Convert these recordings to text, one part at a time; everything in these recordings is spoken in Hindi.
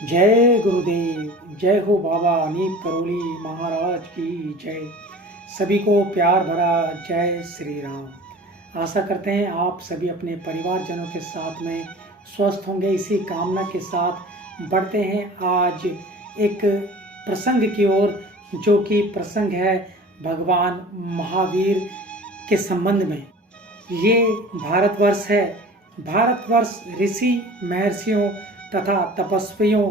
जय गुरुदेव। जय हो बाबा अनीप करोली महाराज की जय। सभी को प्यार भरा जय श्री राम। आशा करते हैं आप सभी अपने परिवारजनों के साथ में स्वस्थ होंगे। इसी कामना के साथ बढ़ते हैं आज एक प्रसंग की ओर, जो कि प्रसंग है भगवान महावीर के संबंध में। ये भारतवर्ष है। भारतवर्ष ऋषि महर्षियों तथा तपस्वियों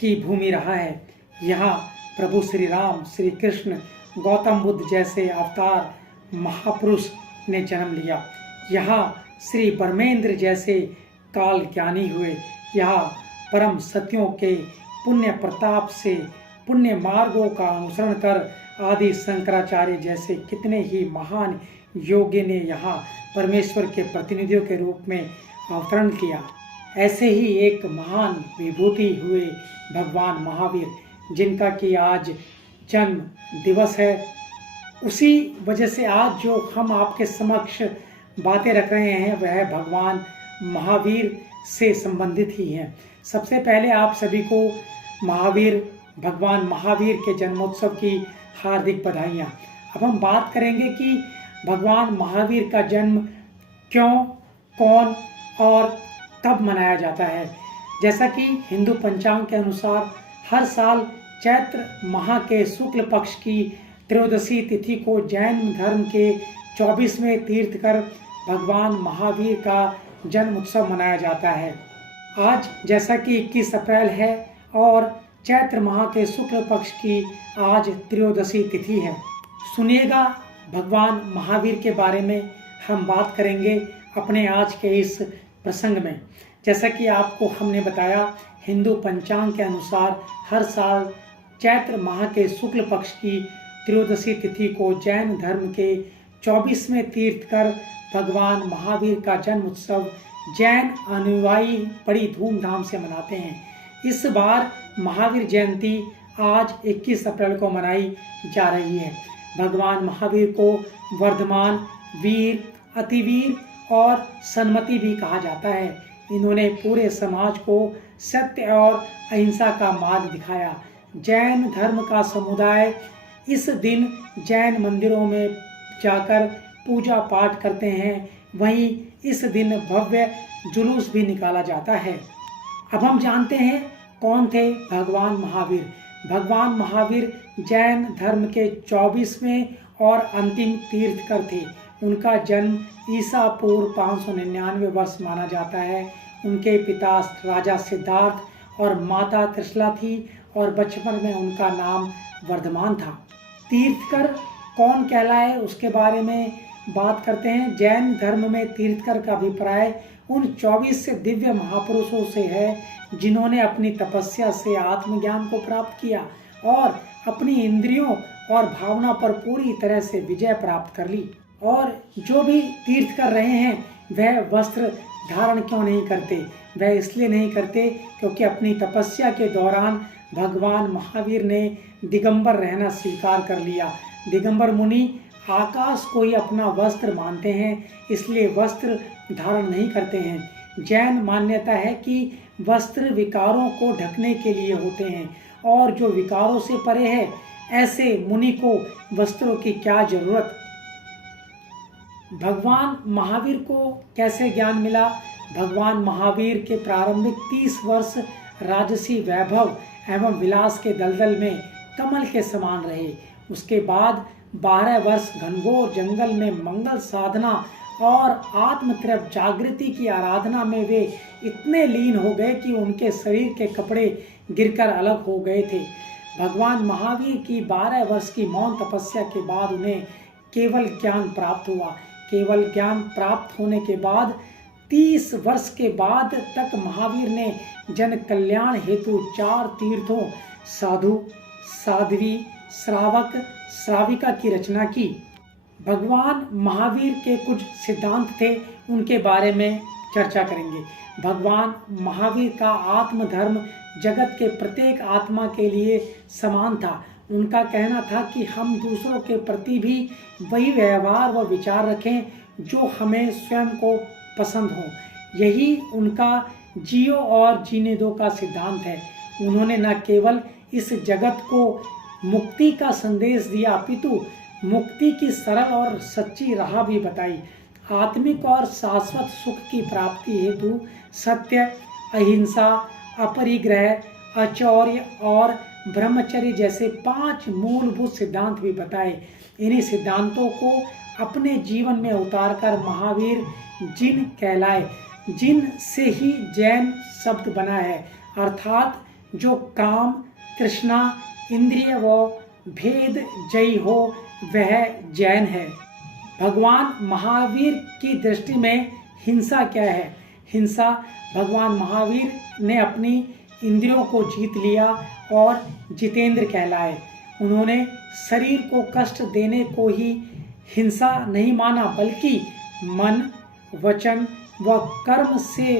की भूमि रहा है। यहाँ प्रभु श्री राम, श्री कृष्ण, गौतम बुद्ध जैसे अवतार महापुरुष ने जन्म लिया। यहाँ श्री ब्रह्मेंद्र जैसे काल ज्ञानी हुए। यहाँ परम सत्यों के पुण्य प्रताप से पुण्य मार्गों का अनुसरण कर आदि शंकराचार्य जैसे कितने ही महान योगी ने यहाँ परमेश्वर के प्रतिनिधियों के रूप में अवतरण किया। ऐसे ही एक महान विभूति हुए भगवान महावीर, जिनका कि आज जन्म दिवस है। उसी वजह से आज जो हम आपके समक्ष बातें रख रहे हैं वह भगवान महावीर से संबंधित ही हैं। सबसे पहले आप सभी को भगवान महावीर के जन्मोत्सव की हार्दिक बधाइयाँ। अब हम बात करेंगे कि भगवान महावीर का जन्म क्यों, कौन और कब मनाया जाता है। जैसा कि हिंदू पंचांग के अनुसार हर साल चैत्र माह के शुक्ल पक्ष की त्रयोदशी तिथि को जैन धर्म के 24वें तीर्थकर भगवान महावीर का जन्म उत्सव मनाया जाता है। आज जैसा कि 21 अप्रैल है और चैत्र माह के शुक्ल पक्ष की आज त्रयोदशी तिथि है। सुनिएगा, भगवान महावीर के बारे में हम बात करेंगे अपने आज के इस प्रसंग में। जैसा कि आपको हमने बताया, हिंदू पंचांग के अनुसार हर साल चैत्र माह के शुक्ल पक्ष की त्रयोदशी तिथि को जैन धर्म के 24वें तीर्थकर भगवान महावीर का जन्म उत्सव जैन अनुयायी बड़ी धूमधाम से मनाते हैं। इस बार महावीर जयंती आज 21 अप्रैल को मनाई जा रही है। भगवान महावीर को वर्धमान, वीर, अतिवीर और सन्मति भी कहा जाता है। इन्होंने पूरे समाज को सत्य और अहिंसा का मार्ग दिखाया। जैन धर्म का समुदाय इस दिन जैन मंदिरों में जाकर पूजा पाठ करते हैं। वहीं इस दिन भव्य जुलूस भी निकाला जाता है। अब हम जानते हैं कौन थे भगवान महावीर। भगवान महावीर जैन धर्म के 24वें और अंतिम तीर्थकर थे। उनका जन्म ईसा पूर्व 599 वर्ष माना जाता है। उनके पिता राजा सिद्धार्थ और माता त्रिशला थी और बचपन में उनका नाम वर्धमान था। तीर्थकर कौन कहलाए उसके बारे में बात करते हैं। जैन धर्म में तीर्थकर का अभिप्राय उन 24 से दिव्य महापुरुषों से है जिन्होंने अपनी तपस्या से आत्मज्ञान को प्राप्त किया और अपनी इंद्रियों और भावना पर पूरी तरह से विजय प्राप्त कर ली। और जो भी तीर्थ कर रहे हैं वह वस्त्र धारण क्यों नहीं करते? वह इसलिए नहीं करते क्योंकि अपनी तपस्या के दौरान भगवान महावीर ने दिगंबर रहना स्वीकार कर लिया। दिगंबर मुनि आकाश को ही अपना वस्त्र मानते हैं, इसलिए वस्त्र धारण नहीं करते हैं। जैन मान्यता है कि वस्त्र विकारों को ढकने के लिए होते हैं और जो विकारों से परे है ऐसे मुनि को वस्त्रों की क्या जरूरत। भगवान महावीर को कैसे ज्ञान मिला? भगवान महावीर के प्रारंभिक 30 वर्ष राजसी वैभव एवं विलास के दलदल में कमल के समान रहे। उसके बाद 12 वर्ष घनघोर जंगल में मंगल साधना और आत्मत्रप जागृति की आराधना में वे इतने लीन हो गए कि उनके शरीर के कपड़े गिरकर अलग हो गए थे। भगवान महावीर की 12 वर्ष की मौन तपस्या के बाद उन्हें केवल ज्ञान प्राप्त हुआ। केवल ज्ञान प्राप्त होने के बाद 30 वर्ष के बाद तक महावीर ने जन कल्याण हेतु 4 तीर्थों साधु, साध्वी, श्रावक, श्राविका की रचना की। भगवान महावीर के कुछ सिद्धांत थे, उनके बारे में चर्चा करेंगे। भगवान महावीर का आत्मधर्म जगत के प्रत्येक आत्मा के लिए समान था। उनका कहना था कि हम दूसरों के प्रति भी वही व्यवहार व विचार रखें जो हमें स्वयं को पसंद हो। यही उनका जियो और जीने दो का सिद्धांत है। उन्होंने न केवल इस जगत को मुक्ति का संदेश दिया अपितु मुक्ति की सरल और सच्ची राह भी बताई। आत्मिक और शाश्वत सुख की प्राप्ति हेतु सत्य, अहिंसा, अपरिग्रह, अचौर्य और ब्रह्मचर्य जैसे 5 मूलभूत सिद्धांत भी बताए। इन्हीं सिद्धांतों को अपने जीवन में उतारकर महावीर जिन कहलाए, जिन से ही जैन शब्द बना है, अर्थात जो काम, तृष्णा, इंद्रिय व भेद जयी हो वह जैन है। भगवान महावीर की दृष्टि में हिंसा क्या है? हिंसा, भगवान महावीर ने अपनी इंद्रियों को जीत लिया और जितेंद्र कहलाए। उन्होंने शरीर को कष्ट देने को ही हिंसा नहीं माना, बल्कि मन, वचन व कर्म से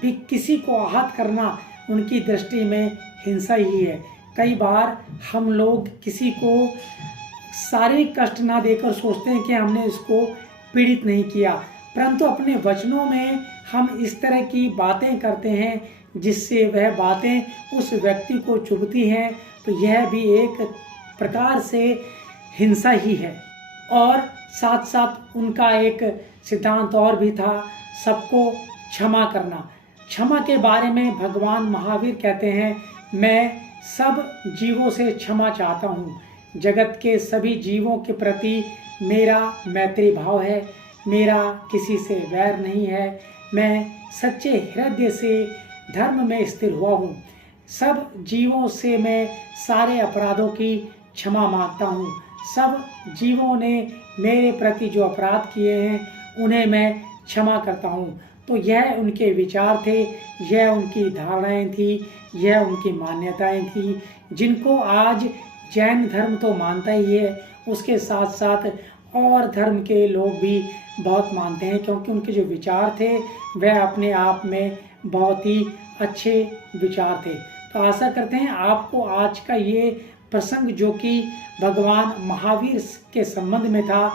भी किसी को आहत करना उनकी दृष्टि में हिंसा ही है। कई बार हम लोग किसी को शारीरिक कष्ट ना देकर सोचते हैं कि हमने इसको पीड़ित नहीं किया, परंतु अपने वचनों में हम इस तरह की बातें करते हैं जिससे वह बातें उस व्यक्ति को चुभती हैं, तो यह भी एक प्रकार से हिंसा ही है। और साथ साथ उनका एक सिद्धांत और भी था, सबको क्षमा करना। क्षमा के बारे में भगवान महावीर कहते हैं, मैं सब जीवों से क्षमा चाहता हूँ। जगत के सभी जीवों के प्रति मेरा मैत्री भाव है, मेरा किसी से वैर नहीं है। मैं सच्चे हृदय से धर्म में स्थिर हुआ हूँ। सब जीवों से मैं सारे अपराधों की क्षमा मांगता हूँ। सब जीवों ने मेरे प्रति जो अपराध किए हैं उन्हें मैं क्षमा करता हूँ। तो यह उनके विचार थे, यह उनकी धारणाएं थी, यह उनकी मान्यताएं थी, जिनको आज जैन धर्म तो मानता ही है, उसके साथ साथ और धर्म के लोग भी बहुत मानते हैं, क्योंकि उनके जो विचार थे वह अपने आप में बहुत ही अच्छे विचार थे। तो आशा करते हैं आपको आज का ये प्रसंग जो कि भगवान महावीर के संबंध में था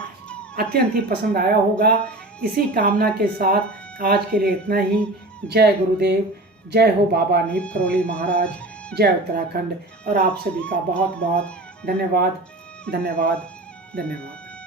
अत्यंत ही पसंद आया होगा। इसी कामना के साथ आज के लिए इतना ही। जय गुरुदेव, जय हो बाबा नीप करौली महाराज, जय उत्तराखंड। और आप सभी का बहुत बहुत धन्यवाद, धन्यवाद, धन्यवाद।